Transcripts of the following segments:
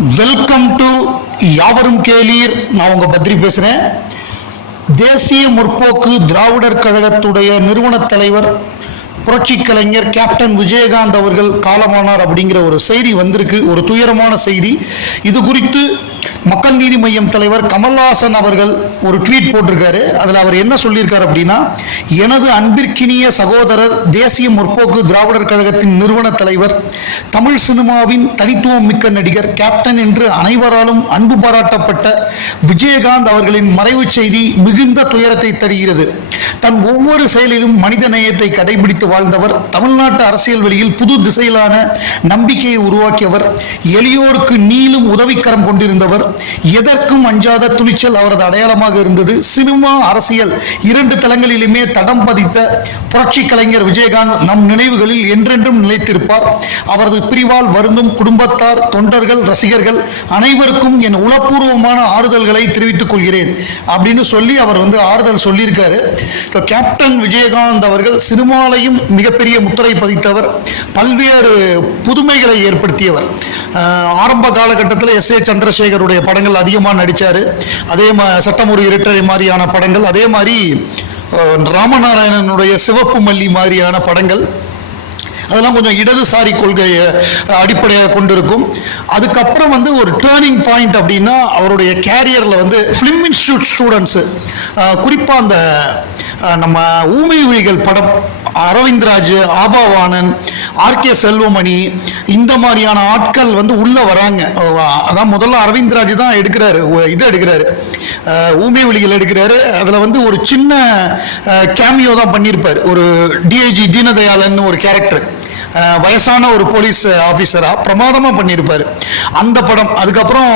Welcome to யாவரும் கேளீர். நான் உங்கள் பத்ரி பேசுகிறேன் தேசிய முற்போக்கு திராவிடர் கழகத்துடைய நிறுவனத் தலைவர் புரட்சி கலைஞர் கேப்டன் விஜயகாந்த் அவர்கள் காலமானார் அப்படிங்கிற ஒரு செய்தி வந்திருக்கு. ஒரு துயரமான செய்தி. இது குறித்து மக்கள் நீதி மையம் தலைவர் கமல்ஹாசன் அவர்கள் ஒரு ட்வீட் போட்டிருக்காரு. அதில் அவர் என்ன சொல்லியிருக்கார் அப்படின்னா எனது அன்பிற்கினிய சகோதரர் தேசிய முற்போக்கு திராவிடர் கழகத்தின் நிறுவன தலைவர் தமிழ் சினிமாவின் தனித்துவம் மிக்க நடிகர் கேப்டன் என்று அனைவராலும் அன்பு பாராட்டப்பட்ட விஜயகாந்த் அவர்களின் மறைவுச் செய்தி மிகுந்த துயரத்தை தருகிறது. தன் ஒவ்வொரு செயலிலும் மனித நேயத்தை கடைபிடித்து வாழ்ந்தவர் தமிழ்நாட்டு அரசியல் வெளியில் புது திசையிலான நம்பிக்கையை உருவாக்கியவர் எளியோருக்கு நீளும் உதவிக்கரம் கொண்டிருந்தவர் எதற்கும் அஞ்சாத துணிச்சல் அவரது அடையாளமாக இருந்தது. சினிமா அரசியல் இரண்டு தளங்களிலுமே தடம் பதித்த புரட்சி கலைஞர் விஜயகாந்த் நம் நினைவுகளில் என்றென்றும் நிலைத்திருப்பார். அவரது பிரிவால் வருந்தும் குடும்பத்தார் தொண்டர்கள் ரசிகர்கள் அனைவருக்கும் என் உளப்பூர்வமான ஆறுதல்களை தெரிவித்துக் கொள்கிறேன் அப்படின்னு சொல்லி அவர் வந்து ஆறுதல் சொல்லியிருக்காரு. கேப்டன் விஜயகாந்த் அவர்கள் சினிமாலையும் மிகப்பெரிய முத்திரை பதித்தவர் பல்வேறு புதுமைகளை ஏற்படுத்தியவர். ஆரம்ப காலகட்டத்தில் எஸ் ஏ சந்திரசேகர் சந்திரசேகருடைய படங்கள் அதிகமாக நடித்தார் அதே மா சட்டம் ஒரு மாதிரியான படங்கள் அதே மாதிரி ராமநாராயணனுடைய சிவப்பு மல்லி மாதிரியான படங்கள். அதெல்லாம் கொஞ்சம் இடதுசாரி கொள்கையை அடிப்படையாக கொண்டிருக்கும். அதுக்கப்புறம் வந்து ஒரு டேர்னிங் பாயிண்ட் அப்படின்னா அவருடைய கேரியரில் வந்து ஃபிலிம் இன்ஸ்டியூட் ஸ்டூடெண்ட்ஸு குறிப்பாக அந்த நம்ம ஊமை விழிகள் படம் அரவிந்த்ராஜ் ஆபாவானன் ஆர்கே செல்வமணி இந்த மாதிரியான ஆட்கள் வந்து உள்ளே வராங்க. அதான் முதல்ல அரவிந்த்ராஜ் தான் எடுக்கிறாரு. இது இதை எடுக்கிறாரு. ஊமை ஒளிகள் எடுக்கிறாரு. அதில் வந்து ஒரு சின்ன கேமியோ தான் பண்ணியிருப்பார். ஒரு டிஐஜி தீனதயாளன் ஒரு கேரக்டர் வயசான ஒரு போலீஸ் ஆஃபீஸராக பிரமாதமாக பண்ணியிருப்பார். அந்த படம் அதுக்கப்புறம்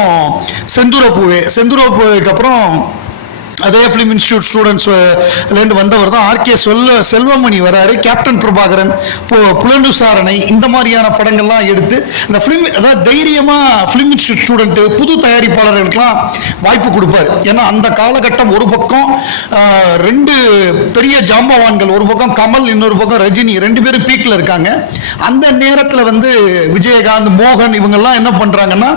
செந்தூர பூவே செந்தூர பூவேக்கப்புறம் அப்புறம் அதே ஃபிலிம் இன்ஸ்டியூட் ஸ்டூடெண்ட்ஸ்லேருந்து வந்தவர் தான் ஆர்கே செல்ல செல்வமணி வராரு கேப்டன் பிரபாகரன் பு புலன் விசாரணை இந்த மாதிரியான படங்கள்லாம் எடுத்து இந்த ஃபிலிம் அதாவது தைரியமாக ஃபிலிம் இன்ஸ்டியூட் ஸ்டூடெண்ட்டு புது தயாரிப்பாளர்களுக்கெல்லாம் வாய்ப்பு கொடுப்பார். ஏன்னா அந்த காலகட்டம் ஒரு பக்கம் ரெண்டு பெரிய ஜாம்பவான்கள் ஒரு பக்கம் கமல் இன்னொரு பக்கம் ரஜினி ரெண்டு பேரும் பீக்கில் இருக்காங்க. அந்த நேரத்தில் வந்து விஜயகாந்த் மோகன் இவங்கெல்லாம் என்ன பண்ணுறாங்கன்னா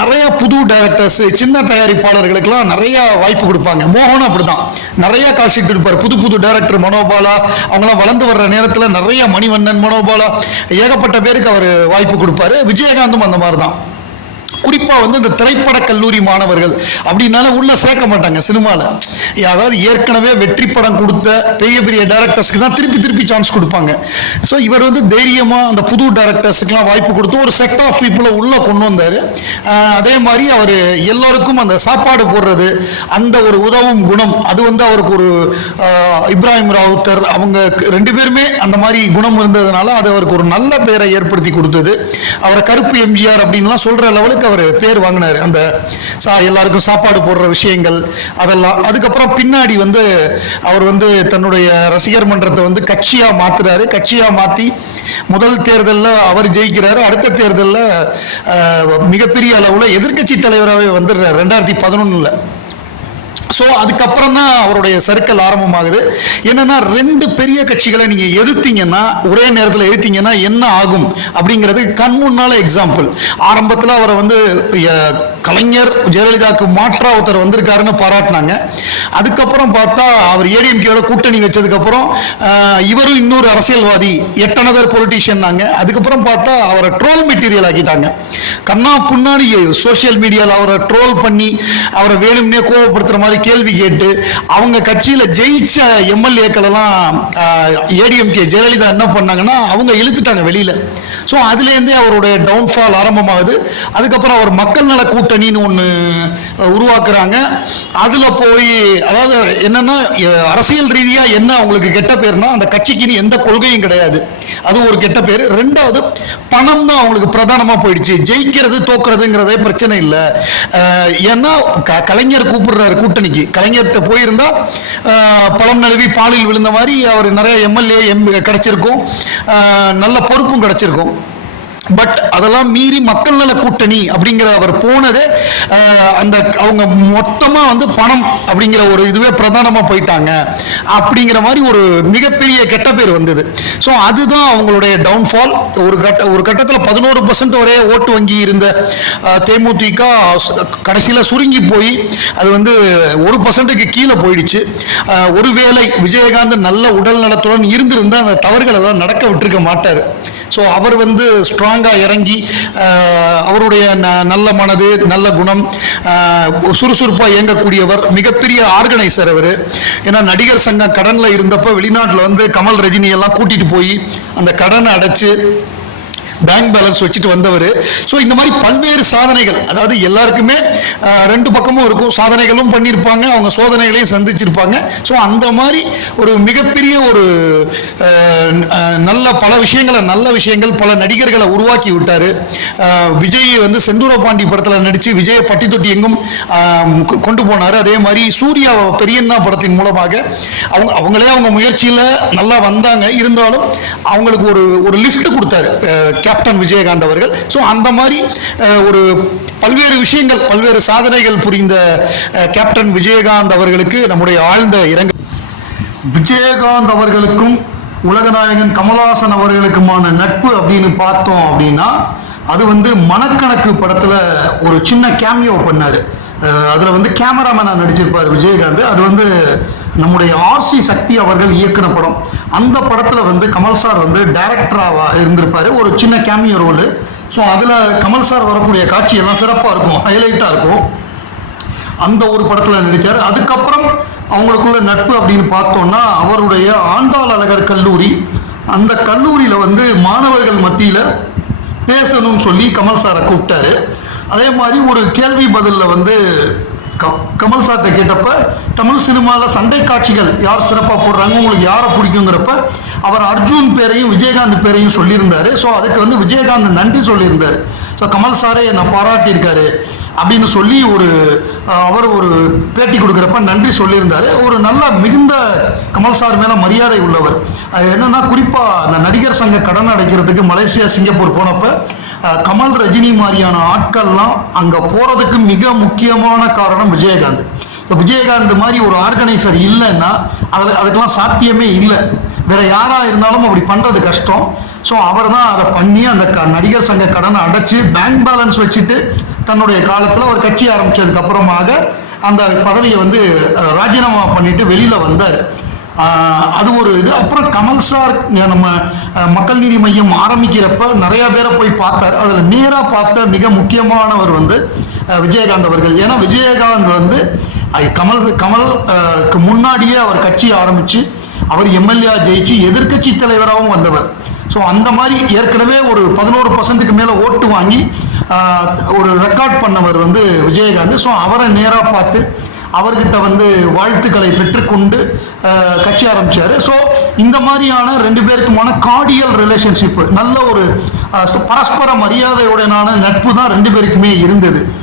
நிறையா புது டைரக்டர்ஸ் சின்ன தயாரிப்பாளர்களுக்கெல்லாம் நிறையா வாய்ப்பு கொடுப்பாங்க. மோகனும் அப்படிதான் நிறைய கால் ஷீட் இருப்பார் புது புது டைரக்டர் மனோபாலா அவங்களாம் வளர்ந்து வர்ற நேரத்தில் நிறைய மணிவண்ணன் மனோபாலா ஏகப்பட்ட பேருக்கு அவர் வாய்ப்பு கொடுப்பாரு. விஜயகாந்தும் அந்த மாதிரி தான் குறிப்பாக வந்து இந்த திரைப்பட கல்லூரி மாணவர்கள் அப்படின்னால உள்ளே சேர்க்க மாட்டாங்க சினிமாவில் அதாவது ஏற்கனவே வெற்றி படம் கொடுத்த பெரிய பெரிய டேரக்டர்ஸ்க்கு தான் திருப்பி திருப்பி சான்ஸ் கொடுப்பாங்க. ஸோ இவர் வந்து தைரியமாக அந்த புது டேரக்டர்ஸுக்கெலாம் வாய்ப்பு கொடுத்து ஒரு செட் ஆஃப் பீப்புளை உள்ளே கொண்டு வந்தார். அதே மாதிரி அவர் எல்லோருக்கும் அந்த சாப்பாடு போடுறது அந்த ஒரு உதவும் குணம் அது வந்து அவருக்கு ஒரு இப்ராஹிம் ராவுத்தர் அவங்க ரெண்டு பேருமே அந்த மாதிரி குணம் இருந்ததுனால அது அவருக்கு ஒரு நல்ல பேரை ஏற்படுத்தி கொடுத்தது. அவரை கருப்பு எம்ஜிஆர் அப்படின்லாம் சொல்கிற லெவலுக்கு அவர் பேர் வாங்கினார். அந்த சா எல்லாருக்கும் சாப்பாடு போடுற விஷயங்கள் அதெல்லாம். அதுக்கப்புறம் பின்னாடி வந்து அவர் வந்து தன்னுடைய ரசிகர் மன்றத்தை வந்து கட்சியாக மாத்துறாரு. கட்சியாக மாற்றி முதல் தேர்தலில் அவர் ஜெயிக்கிறாரு. அடுத்த தேர்தலில் மிகப்பெரிய அளவில் எதிர்க்கட்சி தலைவராகவே வந்துடுறார். ரெண்டாயிரத்தி பதினொன்றில் ஸோ அதுக்கப்புறம் தான் அவருடைய சர்க்கிள் ஆரம்பமாகுது. என்னன்னா ரெண்டு பெரிய கட்சிகளை நீங்கள் எதிர்த்தீங்கன்னா ஒரே நேரத்தில் எதிர்த்தீங்கன்னா என்ன ஆகும்? அப்படிங்கிறது கண் முன்னால எக்ஸாம்பிள் ஆரம்பத்தில் அவரை வந்து கலைஞர் ஜெயலலிதாவுக்கு மாற்றா ஒருத்தர் வந்திருக்காருன்னு பாராட்டினாங்க. அதுக்கப்புறம் பார்த்தா அவர் ஏடிஎம்கேயோட கூட்டணி வச்சதுக்கப்புறம் இவரும் இன்னொரு அரசியல்வாதி எட்டனதர் பொலிட்டீஷியன்னாங்க அதுக்கப்புறம் பார்த்தா அவரை ட்ரோல் மெட்டீரியல் ஆக்கிட்டாங்க. கண்ணா புண்ணாடி சோஷியல் மீடியாவில் அவரை ட்ரோல் பண்ணி அவரை வேணும்னே கோபப்படுத்துற மாதிரி கேள்வி கேட்டு அவங்க கட்சியில் ஜெயிச்ச எம்எல்ஏக்கள் எல்லாம் ஏடிஎம்கே ஜெயலலிதா என்ன பண்ணாங்கன்னா அவங்க இழுத்துட்டாங்க வெளியில். ஸோ அதுலேருந்தே அவருடைய டவுன்ஃபால் ஆரம்பமாகுது. அதுக்கப்புறம் அவர் மக்கள் நல கூட்டணின்னு ஒன்று உருவாக்குறாங்க. அதில் போய் அதாவது என்னென்னா அரசியல் ரீதியாக என்ன அவங்களுக்கு கெட்ட பேர்னா அந்த கட்சிக்குன்னு எந்த கொள்கையும் கிடையாது. அது ஒரு கெட்ட பேர். ரெண்டாவது பணம் தான் அவங்களுக்கு பிரதானமாக போயிடுச்சு. ஜெயிக்கிறது தோக்குறதுங்கிறதே பிரச்சனை இல்லை. ஏன்னா க- கலைஞர் கூப்பிடுறாரு கூட்டணிக்கு. கலைஞர்கிட்ட போயிருந்தா பழம் நழுவி பாலில் விழுந்த மாதிரி அவர் நிறைய எம்எல்ஏ எம் கிடைச்சிருக்கும். நல்ல பொறுப்பும் கிடைச்சிருக்கும். பட் அதெல்லாம் மீறி மக்கள் நல கூட்டணி அப்படிங்கிற அவர் போனது அந்த அவங்க மொத்தமாக வந்து பணம் அப்படிங்கிற ஒரு இதுவே பிரதானமாக போயிட்டாங்க அப்படிங்கிற மாதிரி ஒரு மிகப்பெரிய கெட்ட பேர் வந்தது. ஸோ அதுதான் அவங்களுடைய டவுன்ஃபால் ஒரு கட்ட ஒரு கட்டத்தில் பதினோரு பர்சன்ட் வரை ஓட்டு வங்கி இருந்த தேமுதிக கடைசியில் சுருங்கி போய் அது வந்து ஒரு பர்சன்ட்டுக்கு கீழே போயிடுச்சு. ஒருவேளை விஜயகாந்த் நல்ல உடல் நலத்துடன் இருந்திருந்தால் அந்த தவறுகளை எல்லாம் நடக்க விட்டுருக்க மாட்டார். ஸோ அவர் வந்து ஸ்ட்ராங் ஸ்ட்ராங்காக இறங்கி அவருடைய ந- நல்ல மனது நல்ல குணம் சுறுசுறுப்பாக இயங்கக்கூடியவர் மிகப்பெரிய ஆர்கனைசர் அவர். ஏன்னா நடிகர் சங்கம் கடனில் இருந்தப்ப வெளிநாட்டில் வந்து கமல் ரஜினி எல்லாம் கூட்டிட்டு போய் அந்த கடனை அடைச்சு பேங்க் பேலன்ஸ் வச்சுட்டு வந்தவர். ஸோ இந்த மாதிரி பல்வேறு சாதனைகள் அதாவது எல்லாருக்குமே ரெண்டு பக்கமும் இருக்கும். சாதனைகளும் பண்ணியிருப்பாங்க அவங்க சோதனைகளையும் சந்திச்சிருப்பாங்க. ஸோ அந்த மாதிரி ஒரு மிகப்பெரிய ஒரு நல்ல பல விஷயங்களை நல்ல விஷயங்கள் பல நடிகர்களை உருவாக்கி விட்டார். விஜய் வந்து செந்தூர பாண்டி படத்தில் நடித்து விஜயை பட்டி தொட்டி எங்கும் கொ- கொண்டு போனார். அதே மாதிரி சூர்யா பெரியண்ணா படத்தின் மூலமாக அவங்க அவங்களே அவங்க முயற்சியில் நல்லா வந்தாங்க. இருந்தாலும் அவங்களுக்கு ஒரு ஒரு லிஃப்ட் கொடுத்தாரு. கேப்டன் விஜயகாந்த் அவர்கள். ஸோ அந்த மாதிரி ஒரு பல்வேறு விஷயங்கள் பல்வேறு சாதனைகள் புரிந்த கேப்டன் விஜயகாந்த் அவர்களுக்கு நம்முடைய ஆழ்ந்த இரங்கல். விஜயகாந்த் அவர்களுக்கும் உலகநாயகன் கமலஹாசன் அவர்களுக்குமான நட்பு அப்படின்னு பார்த்தோம் அப்படின்னா அது வந்து மனக்கணக்கு படத்தில் ஒரு சின்ன கேமியோ பண்ணார். அதில் வந்து கேமராமேனாக நடிச்சிருப்பார் விஜயகாந்த். அது வந்து நம்முடைய ஆர்சி சக்தி அவர்கள் இயக்குன படம் அந்த படத்தில் வந்து கமல் சார் வந்து டைரக்டராக இருந்திருப்பார். ஒரு சின்ன கேமியோ ரோலு ஸோ அதில் கமல் சார் வரக்கூடிய காட்சி எல்லாம் சிறப்பாக இருக்கும். ஹைலைட்டாக இருக்கும். அந்த ஒரு படத்தில் நடித்தார் அதுக்கப்புறம் அவங்களுக்குள்ள நட்பு அப்படின்னு பார்த்தோம்னா அவருடைய ஆண்டாள் அழகர் கல்லூரி. அந்த கல்லூரியில் வந்து மாணவர்கள் மத்தியில் பேசணும்னு சொல்லி கமல் சாரை கூப்பிட்டாரு. அதே மாதிரி ஒரு கேள்வி பதிலில் வந்து கமல் சார்கிட்ட கேட்டப்ப தமிழ் சினிமாவில் சண்டை காட்சிகள் யார் சிறப்பாக போடுறாங்க உங்களுக்கு யாரை பிடிக்குங்கிறப்ப அவர் அர்ஜுன் பேரையும் விஜயகாந்த் பேரையும் சொல்லியிருந்தார். ஸோ அதுக்கு வந்து விஜயகாந்த் நன்றி சொல்லியிருந்தார். ஸோ கமல் சாரே என்னை பாராட்டியிருக்காரு அப்படின்னு சொல்லி ஒரு அவர் ஒரு பேட்டி கொடுக்குறப்ப நன்றி சொல்லியிருந்தார். ஒரு நல்ல மிகுந்த கமல் சார் மேலே மரியாதை உள்ளவர். அது என்னென்னா குறிப்பாக அந்த நடிகர் சங்க கடன் அடைக்கிறதுக்கு மலேசியா சிங்கப்பூர் போனப்போ கமல் ரஜினி மாதிரியான ஆட்கள்லாம் அங்கே போகிறதுக்கு மிக முக்கியமான காரணம் விஜயகாந்த். இப்போ விஜயகாந்த் மாதிரி ஒரு ஆர்கனைசர் இல்லைன்னா அதில் அதுக்கெல்லாம் சாத்தியமே இல்லை. வேற யாராக இருந்தாலும் அப்படி பண்ணுறது கஷ்டம். ஸோ அவர் தான் அதை பண்ணி அந்த க- நடிகர் சங்க கடனை அடைச்சி பேங்க் பேலன்ஸ் வச்சுட்டு தன்னுடைய காலத்தில் ஒரு கட்சி ஆரம்பித்ததுக்கு அப்புறமாக அந்த பதவியை வந்து ராஜினாமா பண்ணிட்டு வெளியில் வந்தார். அது ஒரு இது. அப்புறம் கமல் சார் நம்ம மக்கள் நீதி மையம் ஆரம்பிக்கிறப்ப நிறைய பேரை போய் பார்த்தார். அதில் நேராக பார்த்த மிக முக்கியமானவர் வந்து விஜயகாந்த் அவர்கள். ஏன்னா விஜயகாந்த் வந்து கமல் கமல் முன்னாடியே அவர் கட்சி ஆரம்பித்து அவர் எம்எல்ஏ ஜெயிச்சு எதிர்க்கட்சி தலைவராகவும் வந்தவர். ஸோ அந்த மாதிரி ஏற்கனவே ஒரு பதினோரு பர்சன்ட்டுக்கு மேலே ஓட்டு வாங்கி ஒரு ரெக்கார்ட் பண்ணவர் வந்து விஜயகாந்த். ஸோ அவரை நேராக பார்த்து அவர்கிட்ட வந்து வாழ்த்துக்களை பெற்றுக்கொண்டு கட்சி ஆரம்பித்தார் ஸோ இந்த மாதிரியான ரெண்டு பேருக்குமான கார்டியல் ரிலேஷன்ஷிப்பு நல்ல ஒரு பரஸ்பர மரியாதையுடனான நட்பு தான் ரெண்டு பேருக்குமே இருந்தது.